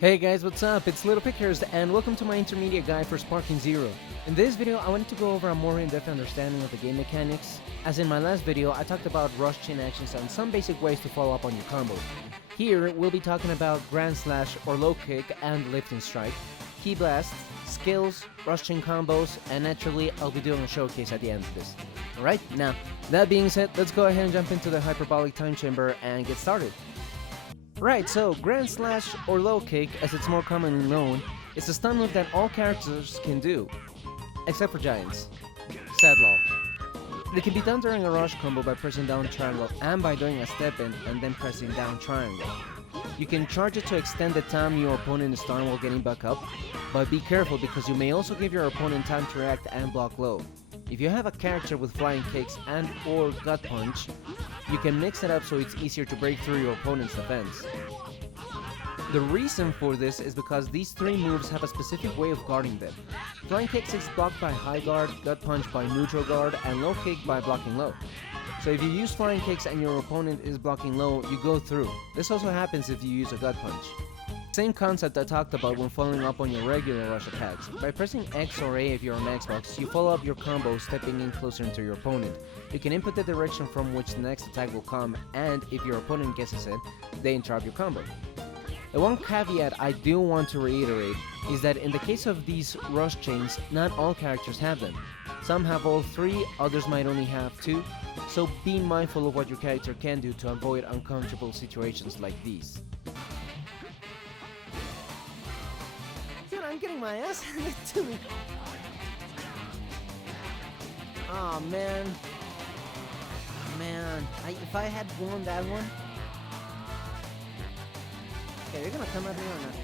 Hey guys, what's up? It's Little Pickers and welcome to my intermediate guide for Sparking Zero. In this video, I wanted to go over a more in-depth understanding of the game mechanics. As in my last video, I talked about rush chain actions and some basic ways to follow up on your combo. Here, we'll be talking about Grand Slash or Low Kick and Lifting Strike, Key Blasts, skills, rush chain combos, and naturally, I'll be doing a showcase at the end of this. Alright, now, that being said, let's go ahead and jump into the Hyperbolic Time Chamber and get started. Right, so Grand Slash or Low Kick, as it's more commonly known, is a stun move that all characters can do, except for Giants. Sad law. It can be done during a rush combo by pressing down triangle and by doing a step in and then pressing down triangle. You can charge it to extend the time your opponent is stunned while getting back up, but be careful because you may also give your opponent time to react and block low. If you have a character with flying kicks and or gut punch, you can mix it up so it's easier to break through your opponent's defense. The reason for this is because these three moves have a specific way of guarding them. Flying kicks is blocked by high guard, gut punch by neutral guard, and low kick by blocking low. So if you use flying kicks and your opponent is blocking low, you go through. This also happens if you use a gut punch. Same concept I talked about when following up on your regular rush attacks. By pressing X or A if you're on Xbox, you follow up your combo stepping in closer into your opponent. You can input the direction from which the next attack will come, and if your opponent guesses it, they interrupt your combo. The one caveat I do want to reiterate is that in the case of these rush chains, not all characters have them. Some have all three, others might only have two, so be mindful of what your character can do to avoid uncomfortable situations like these. Dude, I'm getting my ass handed to me. Aw, man. If I had won that one... Okay, you're gonna come at me or not?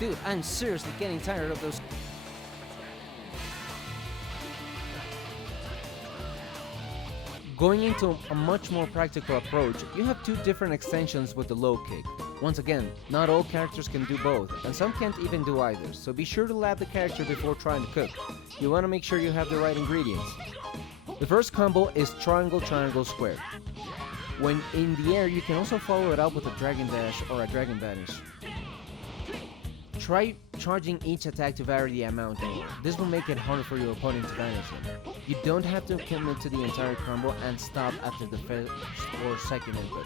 Dude, I'm seriously getting tired of those... Going into a much more practical approach, you have two different extensions with the low kick. Once again, not all characters can do both, and some can't even do either, so be sure to lab the character before trying to cook. You want to make sure you have the right ingredients. The first combo is triangle, triangle, square. When in the air, you can also follow it up with a dragon dash or a dragon vanish. Try charging each attack to vary the amount. This will make it harder for your opponent to vanish them. You don't have to commit to the entire combo and stop after the first or second input.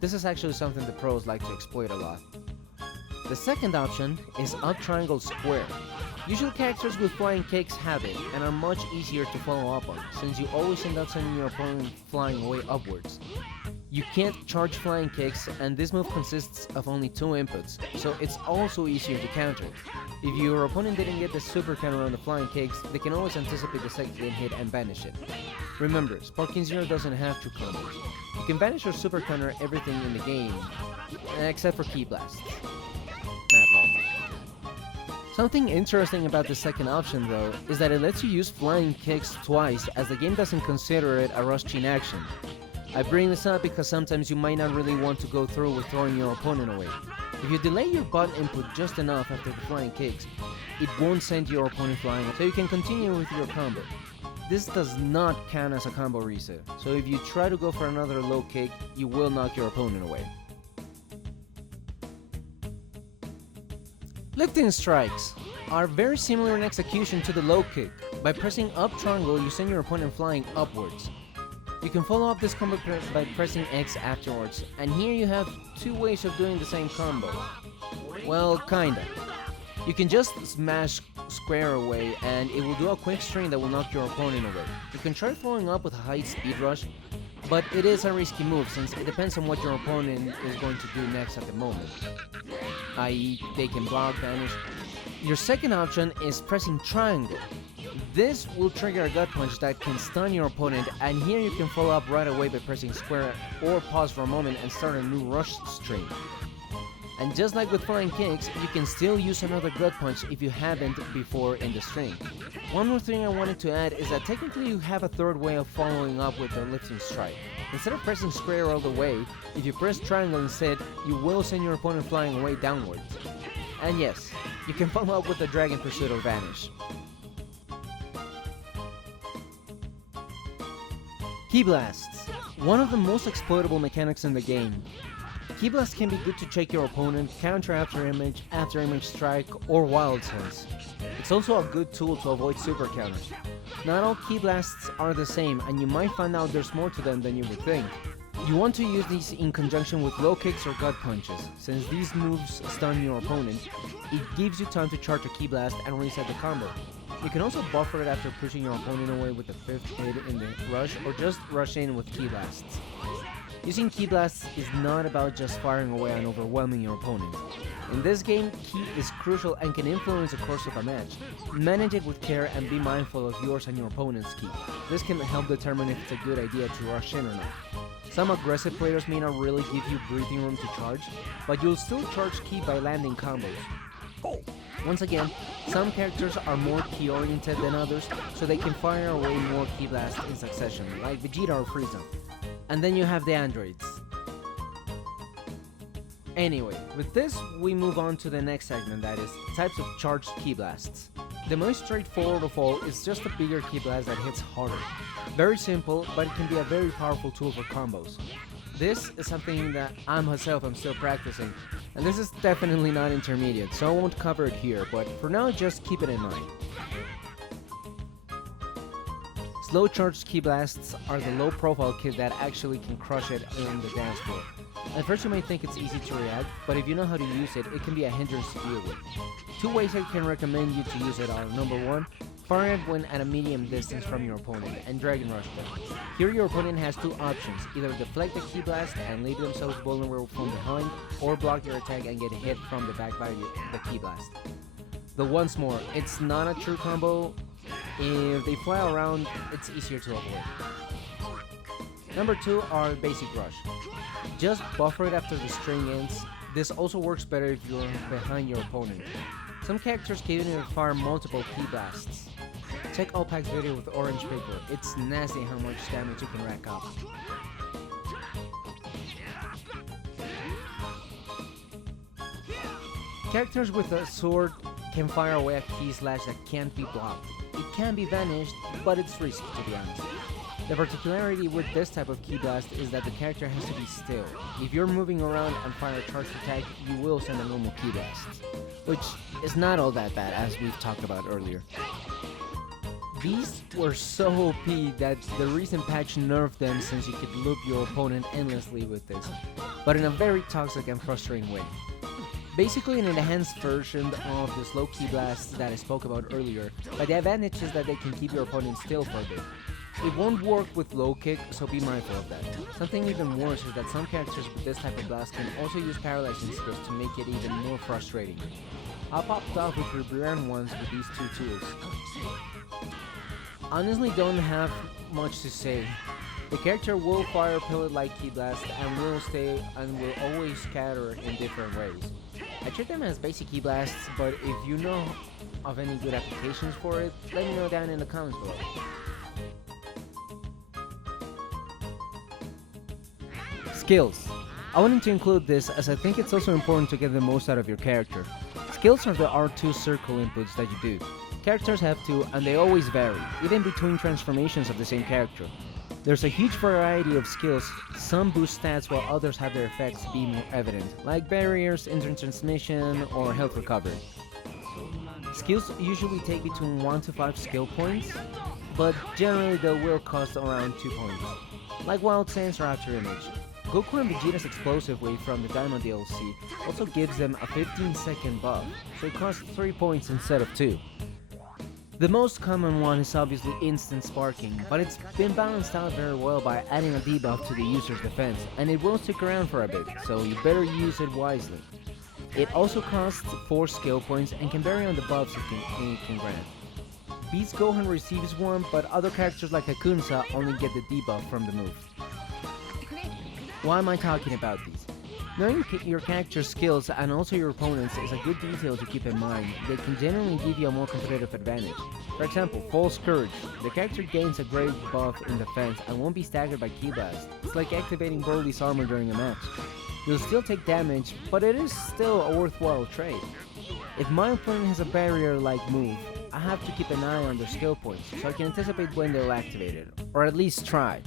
This is actually something the pros like to exploit a lot. The second option is up triangle square. Usually characters with flying kicks have it and are much easier to follow up on, since you always end up sending your opponent flying away upwards. You can't charge flying kicks, and this move consists of only two inputs, so it's also easier to counter. If your opponent didn't get the super counter on the flying kicks, they can always anticipate the second hit and banish it. Remember, Sparking Zero doesn't have two combos. You can banish or super counter everything in the game, except for Key Blasts. Mad lol. Something interesting about the second option though, is that it lets you use flying kicks twice, as the game doesn't consider it a rush chain action. I bring this up because sometimes you might not really want to go through with throwing your opponent away. If you delay your button input just enough after the flying kicks, it won't send your opponent flying, so you can continue with your combo. This does not count as a combo reset, so if you try to go for another low kick, you will knock your opponent away. Lifting strikes are very similar in execution to the low kick. By pressing up triangle, you send your opponent flying upwards. You can follow up this combo by pressing X afterwards, and here you have two ways of doing the same combo. Well, kinda. You can just smash square away, and it will do a quick string that will knock your opponent away. You can try following up with a high speed rush, but it is a risky move since it depends on what your opponent is going to do next at the moment, i.e. they can block, vanish. Your second option is pressing triangle. This will trigger a gut punch that can stun your opponent, and here you can follow up right away by pressing square or pause for a moment and start a new rush string. And just like with flying kicks, you can still use another gut punch if you haven't before in the string. One more thing I wanted to add is that technically you have a third way of following up with the lifting strike. Instead of pressing square all the way, if you press triangle instead, you will send your opponent flying away downwards. And yes, you can follow up with the dragon pursuit or vanish. Ki Blasts, one of the most exploitable mechanics in the game. Ki Blasts can be good to check your opponent, counter after image strike, or wild sense. It's also a good tool to avoid super counters. Not all Ki Blasts are the same, and you might find out there's more to them than you would think. You want to use these in conjunction with low kicks or gut punches. Since these moves stun your opponent, it gives you time to charge a Ki Blast and reset the combo. You can also buffer it after pushing your opponent away with the 5th hit in the rush, or just rush in with Ki Blasts. Using Ki Blasts is not about just firing away and overwhelming your opponent. In this game, Ki is crucial and can influence the course of a match. Manage it with care and be mindful of yours and your opponent's Ki. This can help determine if it's a good idea to rush in or not. Some aggressive players may not really give you breathing room to charge, but you'll still charge Ki by landing combos. Once again, some characters are more Ki oriented than others, so they can fire away more Ki Blasts in succession, like Vegeta or Frieza. And then you have the androids. Anyway, with this we move on to the next segment, that is, types of charged Ki Blasts. The most straightforward of all is just a bigger Ki Blast that hits harder. Very simple, but it can be a very powerful tool for combos. This is something that I myself am still practicing, and this is definitely not intermediate, so I won't cover it here, but for now just keep it in mind. Slow charged Ki Blasts are the low profile kid that actually can crush it on the dance floor. At first you may think it's easy to react, but if you know how to use it, it can be a hindrance to deal with. Two ways I can recommend you to use it are: number 1, fire it when at a medium distance from your opponent, and Dragon Rush them. Here your opponent has two options: either deflect the Ki Blast and leave themselves vulnerable from behind, or block your attack and get hit from the back by the Ki Blast. But once more, it's not a true combo. If they fly around, it's easier to avoid. Number 2 are Basic Rush. Just buffer it after the string ends. This also works better if you're behind your opponent. Some characters can even fire multiple Ki Blasts. Check Opac's video with Orange Picker. It's nasty how much damage you can rack up. Characters with a sword can fire away a Ki Slash that can't be blocked. It can be vanished, but it's risky, to be honest. The particularity with this type of Ki Blast is that the character has to be still. If you're moving around and fire a charged attack, you will send a normal Ki Blast, which is not all that bad, as we've talked about earlier. These were so OP that the recent patch nerfed them, since you could loop your opponent endlessly with this, but in a very toxic and frustrating way. Basically an enhanced version of the slow Ki Blasts that I spoke about earlier, but the advantage is that they can keep your opponent still for a bit. It won't work with low kick, so be mindful of that. Something even worse is that some characters with this type of blast can also use paralyzing skills to make it even more frustrating. I popped off with Reborn once with these two tools. Honestly, don't have much to say. The character will fire pellet-like Ki Blast and will always scatter in different ways. I treat them as basic Ki Blasts, but if you know of any good applications for it, let me know down in the comments below. Skills. I wanted to include this as I think it's also important to get the most out of your character. Skills are the R2 circle inputs that you do. Characters have to, and they always vary, even between transformations of the same character. There's a huge variety of skills. Some boost stats while others have their effects be more evident, like barriers, instant transmission, or health recovery. Skills usually take between 1 to 5 skill points, but generally they will cost around 2 points, like Wild Sense or After Image. Goku and Vegeta's Explosive Wave from the Daima DLC also gives them a 15-second buff, so it costs 3 points instead of 2. The most common one is obviously Instant Sparking, but it's been balanced out very well by adding a debuff to the user's defense, and it will stick around for a bit, so you better use it wisely. It also costs 4 skill points and can vary on the buffs it can grant. Beast Gohan receives one, but other characters like Hakunsa only get the debuff from the move. Why am I talking about these? Knowing your character's skills and also your opponent's is a good detail to keep in mind. They can generally give you a more competitive advantage. For example, False Courage. The character gains a great buff in defense and won't be staggered by Ki Blast. It's like activating Broly's armor during a match. You'll still take damage, but it is still a worthwhile trade. If my opponent has a barrier-like move, I have to keep an eye on their skill points, so I can anticipate when they'll activate it, or at least try.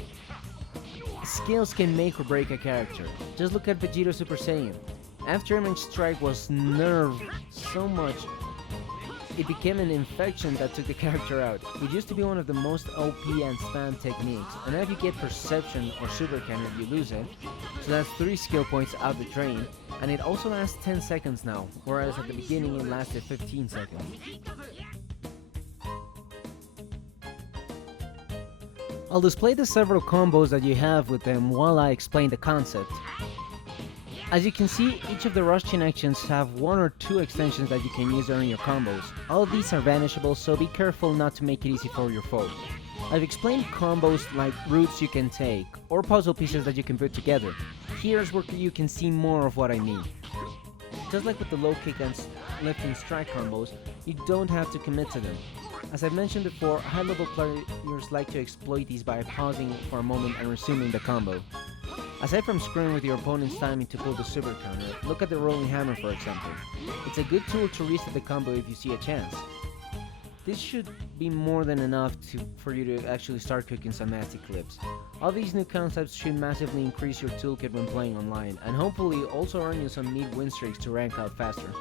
Skills can make or break a character. Just look at Vegeta Super Saiyan. After Image Strike was nerfed so much, it became an infection that took the character out. It used to be one of the most OP and spam techniques, and now if you get Perception or Super Cannon, you lose it. So that's 3 skill points out the drain, and it also lasts 10 seconds now, whereas at the beginning it lasted 15 seconds. I'll display the several combos that you have with them while I explain the concept. As you can see, each of the rush chain actions have 1 or 2 extensions that you can use during your combos. All of these are vanishable, so be careful not to make it easy for your foe. I've explained combos like routes you can take, or puzzle pieces that you can put together. Here's where you can see more of what I mean. Just like with the low kick and lift and strike combos, you don't have to commit to them. As I've mentioned before, high-level players like to exploit these by pausing for a moment and resuming the combo. Aside from screwing with your opponent's timing to pull the super counter, look at the rolling hammer for example. It's a good tool to reset the combo if you see a chance. This should be more than enough for you to actually start cooking some nasty clips. All these new concepts should massively increase your toolkit when playing online, and hopefully also earn you some neat win streaks to rank out faster.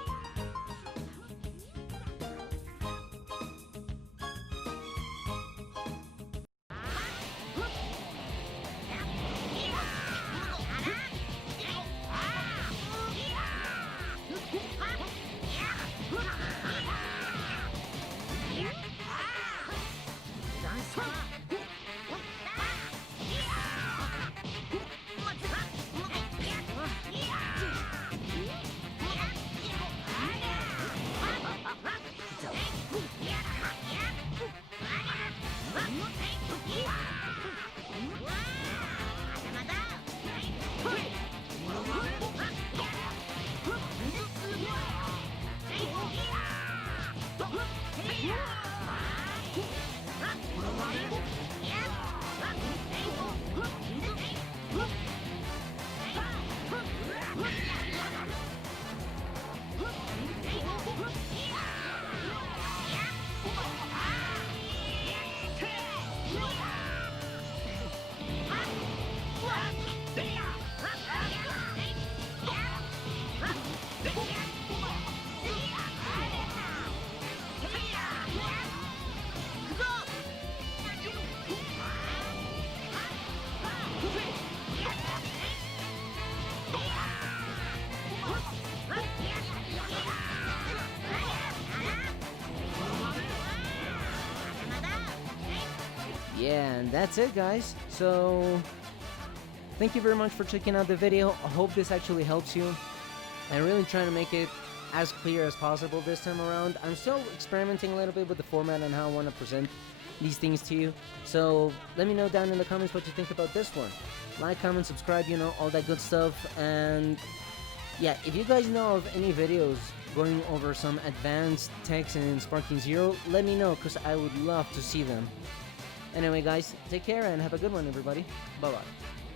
Yeah, and that's it guys. So thank you very much for checking out the video. I hope this actually helps you. I'm really trying to make it as clear as possible this time around. I'm still experimenting a little bit with the format and how I want to present these things to you. So let me know down in the comments what you think about this one. Like, comment, subscribe, you know, all that good stuff. And yeah, if you guys know of any videos going over some advanced techs in Sparking Zero, let me know because I would love to see them. Anyway guys, take care and have a good one everybody. Bye bye.